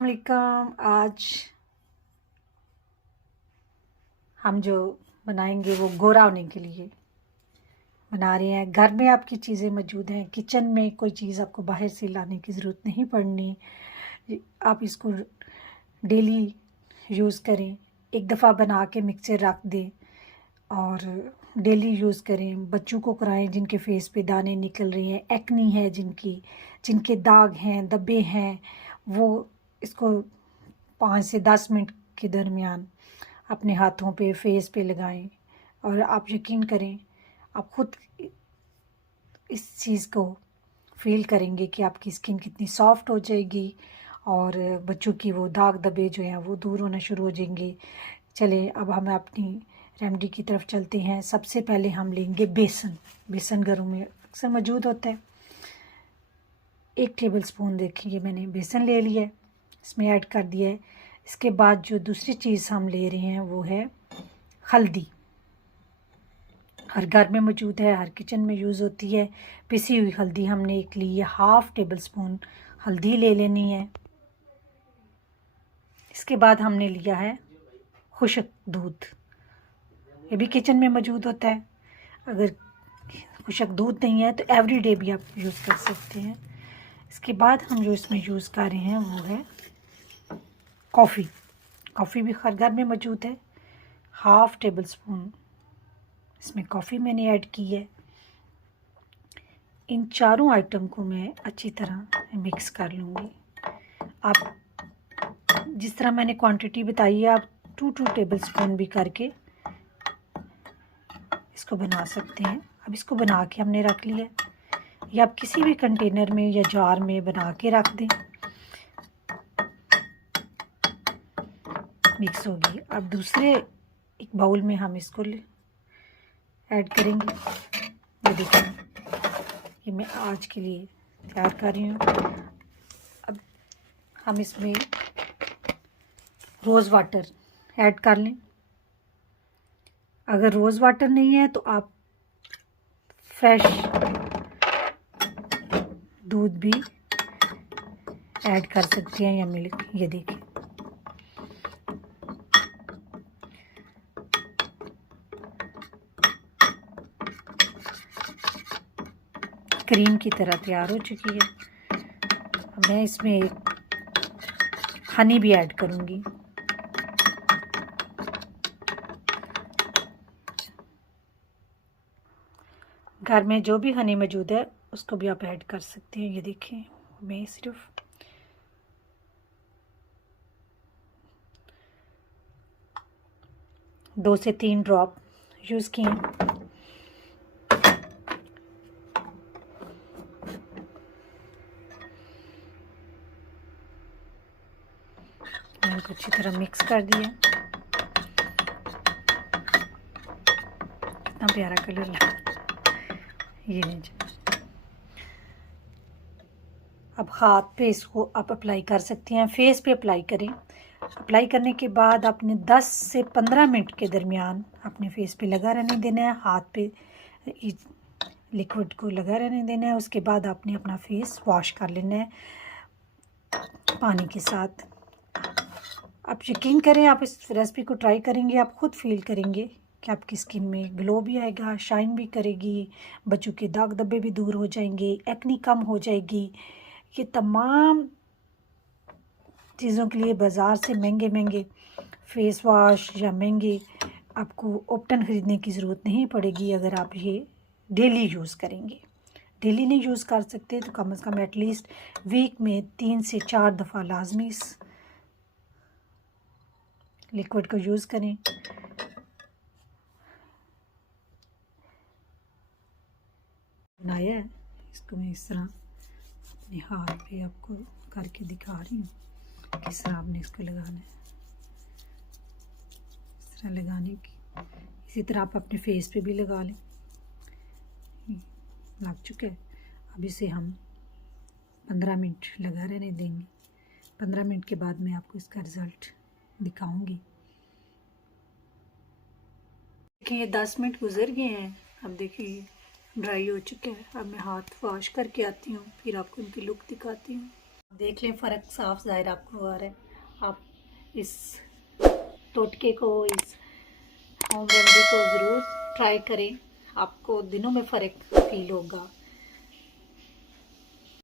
वालेकुम। आज हम जो बनाएंगे वो गोरा होने के लिए बना रहे हैं। घर में आपकी चीज़ें मौजूद हैं, किचन में कोई चीज़ आपको बाहर से लाने की ज़रूरत नहीं पड़नी। आप इसको डेली यूज़ करें। एक दफ़ा बना के मिक्सर रख दें और डेली यूज़ करें। बच्चों को कराएं जिनके फेस पे दाने निकल रहे हैं, एक्नी है जिनके दाग हैं, धब्बे हैं, वो इसको 5 से 10 मिनट के दरमियान अपने हाथों पे, फेस पे लगाएं और आप यकीन करें, आप खुद इस चीज़ को फील करेंगे कि आपकी स्किन कितनी सॉफ्ट हो जाएगी और बच्चों की वो दाग धब्बे जो हैं वो दूर होना शुरू हो जाएंगे। चले अब हम अपनी रेमेडी की तरफ चलते हैं। सबसे पहले हम लेंगे बेसन। बेसन घरों में अक्सर मौजूद होता है। 1 टेबल स्पून देखिए मैंने बेसन ले लिया है, इसमें ऐड कर दिया है। इसके बाद जो दूसरी चीज़ हम ले रहे हैं वो है हल्दी। हर घर में मौजूद है, हर किचन में यूज़ होती है। पिसी हुई हल्दी हमने एक ली है, 1/2 टेबल स्पून हल्दी ले लेनी है। इसके बाद हमने लिया है खुश्क दूध, ये भी किचन में मौजूद होता है। अगर खुश्क दूध नहीं है तो एवरीडे भी आप यूज़ कर सकते हैं। इसके बाद हम जो इसमें यूज़ कर रहे हैं वो है कॉफ़ी। कॉफ़ी भी हर घर में मौजूद है। 1/2 टेबल स्पून इसमें कॉफ़ी मैंने ऐड की है। इन चारों आइटम को मैं अच्छी तरह मिक्स कर लूँगी। आप जिस तरह मैंने क्वांटिटी बताई है, आप 2 टेबल स्पून भी करके इसको बना सकते हैं। अब इसको बना के हमने रख लिया, या आप किसी भी कंटेनर में या जार में बना के रख दें, मिक्स होगी। अब दूसरे एक बाउल में हम इसको ऐड करेंगे। ये देखिए, ये मैं आज के लिए तैयार कर रही हूँ। अब हम इसमें रोज़ वाटर ऐड कर लें। अगर रोज़ वाटर नहीं है तो आप फ्रेश दूध भी ऐड कर सकते हैं या मिल्क। ये देखिए, क्रीम की तरह तैयार हो चुकी है। मैं इसमें एक हनी भी ऐड करूँगी। घर में जो भी हनी मौजूद है उसको भी आप ऐड कर सकते हैं। ये देखें, मैं सिर्फ दो से 3 ड्रॉप यूज़ किए हैं। मैंने अच्छी तरह मिक्स कर दिया। कितना प्यारा कलर लगा। ये लीजिए। अब हाथ पे इसको आप अप्लाई कर सकते हैं, फेस पे अप्लाई करें। अप्लाई करने के बाद आपने 10 से 15 मिनट के दरमियान अपने फेस पे लगा रहने देना है। हाथ पे लिक्विड को लगा रहने देना है। उसके बाद आपने अपना फेस वॉश कर लेना है पानी के साथ। आप यकीन करें, आप इस रेसिपी को ट्राई करेंगे, आप खुद फील करेंगे कि आपकी स्किन में ग्लो भी आएगा, शाइन भी करेगी, बच्चों के दाग धब्बे भी दूर हो जाएंगे, एक्नी कम हो जाएगी। ये तमाम चीज़ों के लिए बाज़ार से महंगे महंगे फेस वॉश या महंगे आपको ओपटन ख़रीदने की ज़रूरत नहीं पड़ेगी अगर आप ये डेली यूज़ करेंगे। डेली नहीं यूज़ कर सकते तो कम से कम एटलीस्ट वीक में 3 से 4 दफ़ा लाजमी इस लिक्विड को यूज़ करें। बनाया है, इसको मैं इस तरह अपने हाथ पे आपको करके दिखा रही हूँ किस तरह आपने इसको लगाना है। इस तरह लगाने की, इसी तरह आप अपने फेस पे भी लगा लें। लग चुका है। अब इसे हम 15 मिनट लगा रहने देंगे। 15 मिनट के बाद मैं आपको इसका रिज़ल्ट दिखाऊंगी। देखिए, ये 10 मिनट गुजर गए हैं। अब देखिए ड्राई हो चुका है। अब मैं हाथ वॉश करके आती हूँ, फिर आपको इनकी लुक दिखाती हूँ। देख लें फ़र्क साफ ज़ाहिर आपको आ रहा है। आप इस टोटके को, इस होम रेमेडी को ज़रूर ट्राई करें, आपको दिनों में फ़र्क फील होगा।